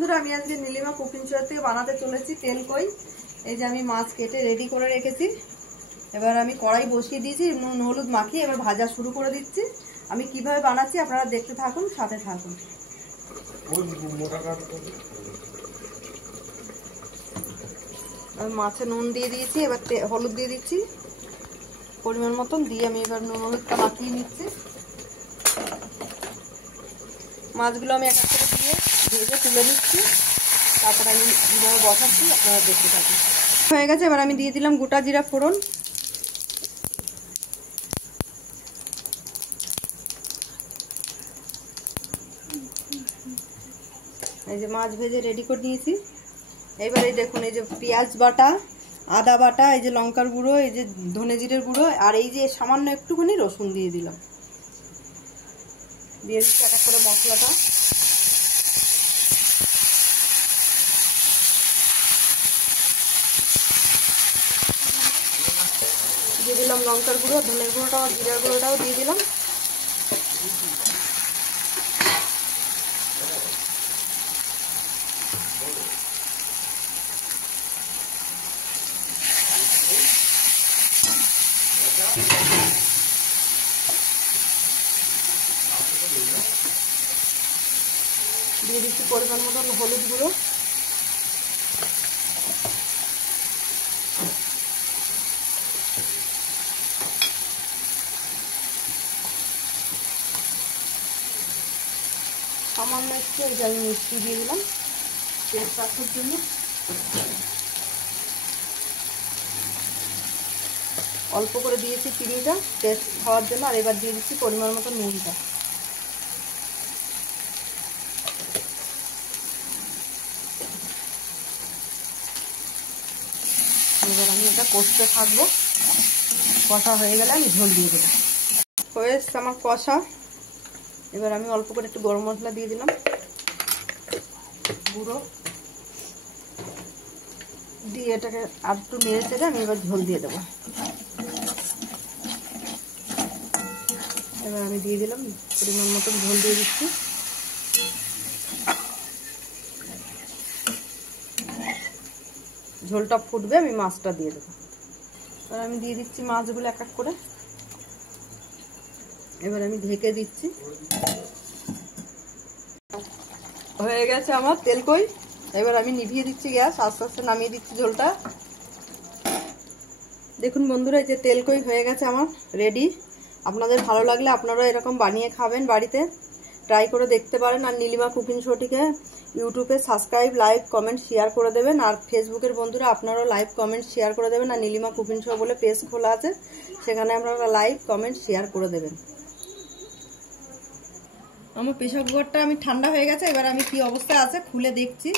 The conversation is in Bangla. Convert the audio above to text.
বন্ধুরা, আমি আজকে নীলিমা কুকিং শো থেকে বানাতে চলেছি তেলকই। এই যে আমি মাছ কেটে রেডি করে রেখেছি। এবার আমি কড়াই বসিয়ে দিয়েছি, নুন হলুদ মাখিয়ে এবার ভাজা শুরু করে দিচ্ছি। আমি কিভাবে বানাচ্ছি আপনারা দেখতে থাকুন, সাথে থাকুন। মাছে নুন দিয়ে দিয়েছি, এবার হলুদ দিয়ে দিচ্ছি পরিমাণ মতন, দিয়ে আমি এবার নুন হলুদটা মাখিয়ে নিচ্ছি। মাছগুলো আমি এক এক করে দিয়ে ভেজে তুলে নিচ্ছি, তারপর আমি কিভাবে বসাচ্ছি আপনারা দেখতে থাকুন। হয়ে গেছে, এবার আমি দিয়ে দিলাম গোটা জিরা ফোড়ন। এই যে মাছ ভেজে রেডি করে নিয়েছি। এবার এই দেখুন, এই যে পেঁয়াজ বাটা, আদা বাটা, এই যে লঙ্কার গুঁড়ো, এই যে ধনে জিরের গুঁড়ো, আর এই যে সামান্য একটুখানি রসুন দিয়ে দিলাম। দিয়ে দিচ্ছি এক এক করে মশলাটা। দিয়ে দিলাম লঙ্কার গুঁড়ো, ধনের গুঁড়োটাও, জিরার গুঁড়োটাও দিয়ে দিলাম। দিয়ে দিচ্ছি পরিমাণ মতন হলুদ গুঁড়ো। সামান্য একটু এই যে আমি মিষ্টি দিয়ে দিলাম টেস্ট রাখার জন্য। অল্প করে দিয়েছি চিনিটা টেস্ট খাওয়ার জন্য, আর এবার দিয়ে দিচ্ছি পরিমাণ মতো নুনটা। এবার আমি এটা কষতে থাকবো, কষা হয়ে গেলে আমি ঝোল দিয়ে দেবো। হয়ে এসছে আমার কষা। এবার আমি অল্প করে একটু গরম মশলা দিয়ে দিলাম গুঁড়ো, দিয়ে এটাকে আর একটু নেড়ে চেড়ে আমি এবার ঝোল দিয়ে দেবো। এবার আমি দিয়ে দিলাম পরিমাণ মতন ঝোল দিয়ে দিচ্ছি। ঝোলটা ফুটবে, আমি মাছটা দিয়ে দেবো। এবার আমি দিয়ে দিচ্ছি মাছগুলো এক এক করে। এবার আমি ঢেকে দিচ্ছি। হয়ে গেছে আমার তেলকই। এবার আমি নিভিয়ে দিচ্ছি গ্যাস, আস্তে আস্তে নামিয়ে দিচ্ছি ঝোলটা। দেখুন বন্ধুরা, এই যে তেলকই হয়ে গেছে আমার রেডি। আপনাদের ভালো লাগলে আপনারা এরকম বানিয়ে খাবেন, বাড়িতে ট্রাই করে দেখতে পারেন। আর নীলিমা কুকিং শোটিকে ইউটিউবে সাবস্ক্রাইব, লাইক, কমেন্ট, শেয়ার করে দেবেন। আর ফেসবুকের বন্ধুরা আপনারাও লাইক, কমেন্ট, শেয়ার করে দেবেন। আর নীলিমা কুকিং শো বলে পেজ খোলা আছে, সেখানে আপনারা লাইক, কমেন্ট, শেয়ার করে দেবেন। আমার প্রেসার কুকারটা আমি ঠান্ডা হয়ে গেছে, এবার আমি কি অবস্থায় আছে খুলে দেখছি।